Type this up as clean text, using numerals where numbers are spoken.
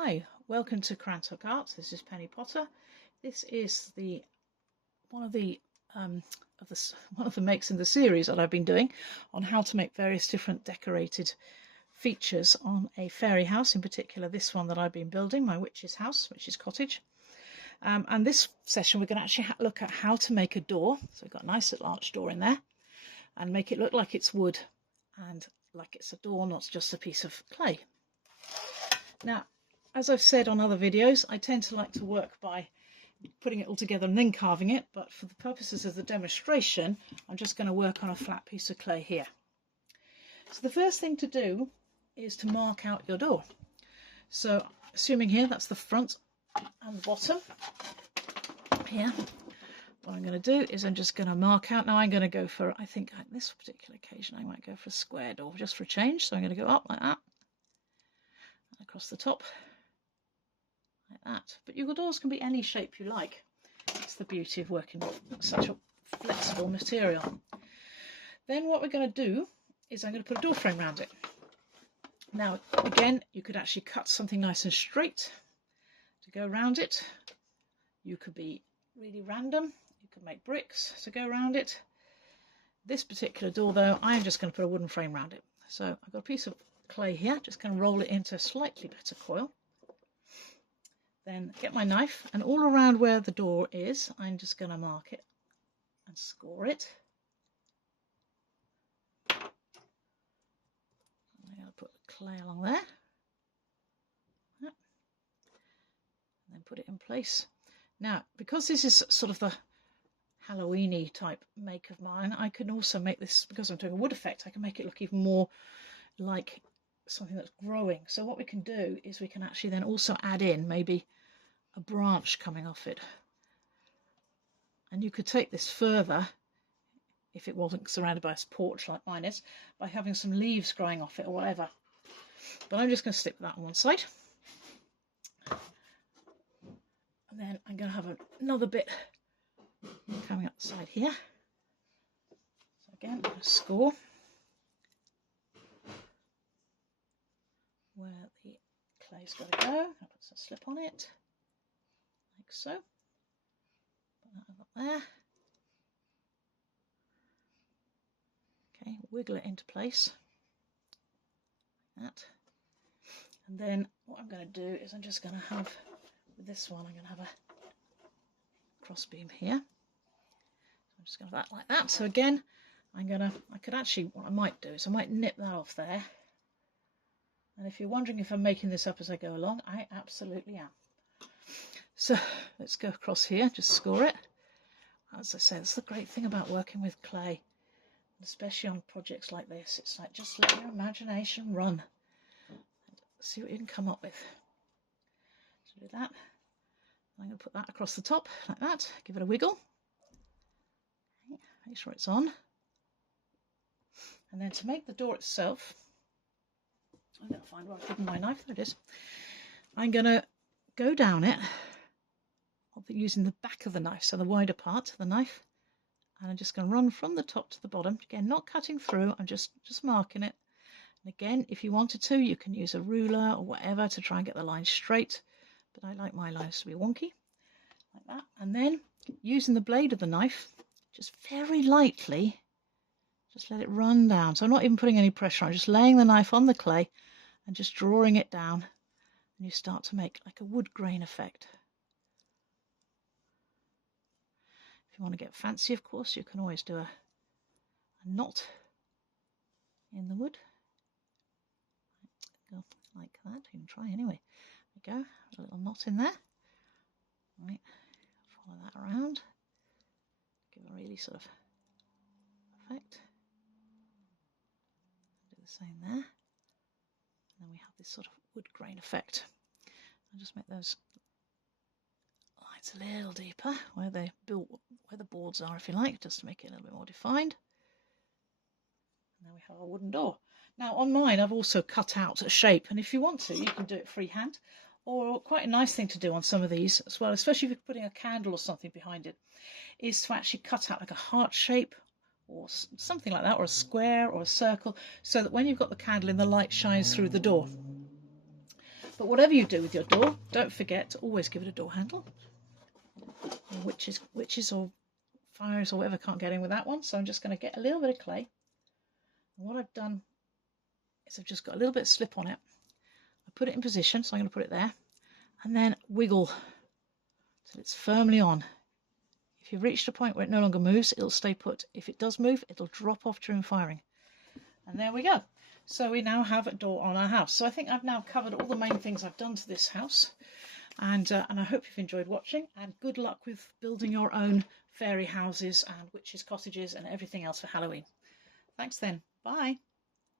Hi, welcome to Crantock Arts. This is Penny Potter. This is one of the makes in the series that I've been doing on how to make various different decorated features on a fairy house. In particular, this one that I've been building, my witch's house, witch's cottage. And this session, we're going to actually look at how to make a door. So we've got a nice little arch door in there, and make it look like it's wood and like it's a door, not just a piece of clay. Now, as I've said on other videos, I tend to like to work by putting it all together and then carving it, but for the purposes of the demonstration, I'm just going to work on a flat piece of clay here. So the first thing to do is to mark out your door. So assuming here that's the front and the bottom here, what I'm going to do is I'm just going to mark out. Now I'm going to go for, I think on this particular occasion I might go for a square door just for a change. So I'm going to go up like that, across the top like that. But your doors can be any shape you like. That's the beauty of working with such a flexible material. Then what we're going to do is I'm going to put a door frame around it. Now again, you could actually cut something nice and straight to go around it. You could be really random. You could make bricks to go around it. This particular door though, I'm just going to put a wooden frame around it. So I've got a piece of clay here, just going to roll it into a slightly better coil. Then get my knife, and all around where the door is, I'm just going to mark it and score it. I'm going to put the clay along there, and then put it in place. Now, because this is sort of the Halloweeny type make of mine, I can also make this, because I'm doing a wood effect, I can make it look even more like something that's growing. So what we can do is we can actually then also add in maybe a branch coming off it, and you could take this further if it wasn't surrounded by a porch like mine is, by having some leaves growing off it or whatever. But I'm just going to stick with that on one side, and then I'm going to have another bit coming up the side here. So again, I'm going to score where the clay's got to go. I'll put some slip on it, like so. Put that up there. Okay, wiggle it into place, like that. And then what I'm going to do is I'm just going to have, with this one, I'm going to have a cross beam here. So I'm just going to have that like that. So again, I could actually, what I might do is I might nip that off there. And if you're wondering if I'm making this up as I go along, I absolutely am. So let's go across here, just score it. As I say, that's the great thing about working with clay, especially on projects like this. It's like just let your imagination run and see what you can come up with. So do that. I'm going to put that across the top like that, give it a wiggle. Okay, make sure it's on. And then to make the door itself, I'm going to find where I've hidden my knife. There it is. I'm going to go down it using the back of the knife, so the wider part of the knife, and I'm just going to run from the top to the bottom. Again, not cutting through, I'm just marking it. And again, if you wanted to, you can use a ruler or whatever to try and get the line straight, but I like my lines to be wonky, like that. And then using the blade of the knife, just very lightly, just let it run down. So I'm not even putting any pressure on, I'm just laying the knife on the clay and just drawing it down, and you start to make like a wood grain effect. If you want to get fancy, of course, you can always do a knot in the wood. Go like that. You can try anyway. There we go. A little knot in there. Right. Follow that around. Give a really sort of effect. Do the same there. And then we have this sort of wood grain effect. I'll just make those lines a little deeper where the boards are, if you like, just to make it a little bit more defined. And now we have our wooden door. Now on mine I've also cut out a shape, and if you want to, you can do it freehand, or quite a nice thing to do on some of these as well, especially if you're putting a candle or something behind it, is to actually cut out like a heart shape or something like that, or a square or a circle, so that when you've got the candle in, the light shines through the door. But whatever you do with your door, don't forget to always give it a door handle. Witches or fires or whatever can't get in with that one. So I'm just going to get a little bit of clay. And what I've done is I've just got a little bit of slip on it. I put it in position, so I'm going to put it there. And then wiggle till it's firmly on. If you've reached a point where it no longer moves, it'll stay put. If it does move, it'll drop off during firing. And there we go. So we now have a door on our house. So I think I've now covered all the main things I've done to this house. And I hope you've enjoyed watching, and good luck with building your own fairy houses and witches' cottages and everything else for Halloween. Thanks then. Bye.